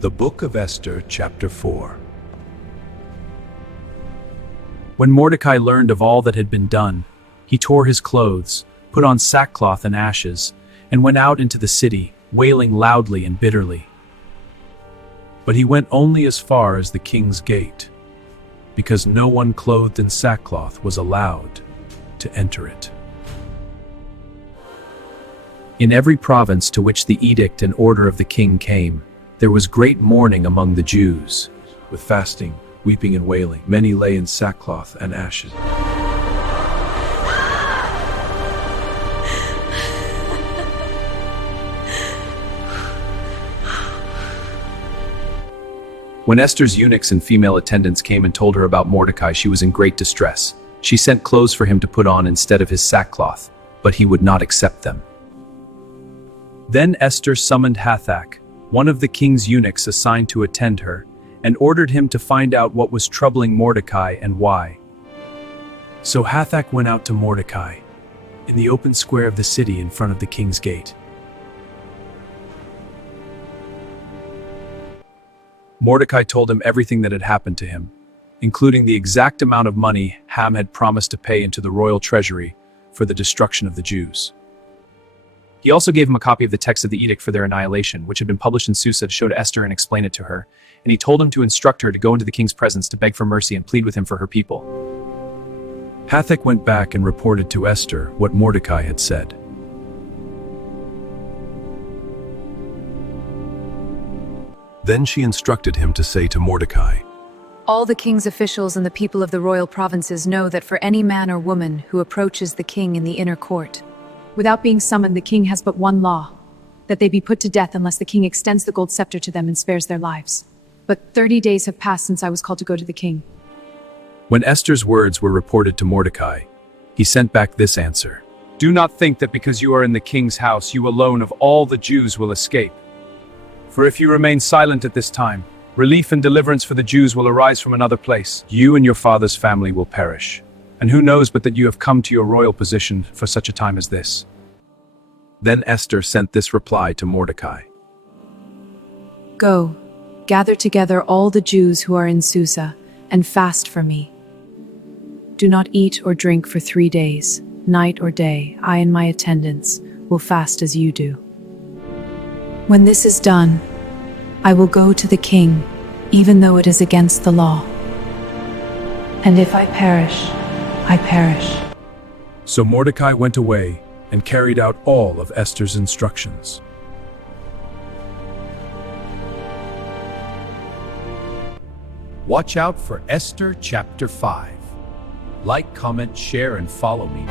The Book of Esther, Chapter 4. When Mordecai learned of all that had been done, he tore his clothes, put on sackcloth and ashes, and went out into the city, wailing loudly and bitterly. But he went only as far as the king's gate, because no one clothed in sackcloth was allowed to enter it. In every province to which the edict and order of the king came, there was great mourning among the Jews. With fasting, weeping and wailing, many lay in sackcloth and ashes. When Esther's eunuchs and female attendants came and told her about Mordecai, she was in great distress. She sent clothes for him to put on instead of his sackcloth, but he would not accept them. Then Esther summoned Hathach, one of the king's eunuchs assigned to attend her, and ordered him to find out what was troubling Mordecai and why. So Hathach went out to Mordecai, in the open square of the city in front of the king's gate. Mordecai told him everything that had happened to him, including the exact amount of money Ham had promised to pay into the royal treasury for the destruction of the Jews. He also gave him a copy of the text of the edict for their annihilation, which had been published in Susa, to show to Esther and explain it to her, and he told him to instruct her to go into the king's presence to beg for mercy and plead with him for her people. Hathach went back and reported to Esther what Mordecai had said. Then she instructed him to say to Mordecai, "All the king's officials and the people of the royal provinces know that for any man or woman who approaches the king in the inner court, without being summoned, the king has but one law, that they be put to death unless the king extends the gold scepter to them and spares their lives. But 30 days have passed since I was called to go to the king." When Esther's words were reported to Mordecai, he sent back this answer: "Do not think that because you are in the king's house, you alone of all the Jews will escape. For if you remain silent at this time, relief and deliverance for the Jews will arise from another place. You and your father's family will perish. And who knows but that you have come to your royal position for such a time as this?" Then Esther sent this reply to Mordecai: "Go, gather together all the Jews who are in Susa, and fast for me. Do not eat or drink for 3 days, night or day. I and my attendants will fast as you do. When this is done, I will go to the king, even though it is against the law. And if I perish, I perish." So Mordecai went away and carried out all of Esther's instructions. Watch out for Esther Chapter 5. Like, comment, share, and follow me.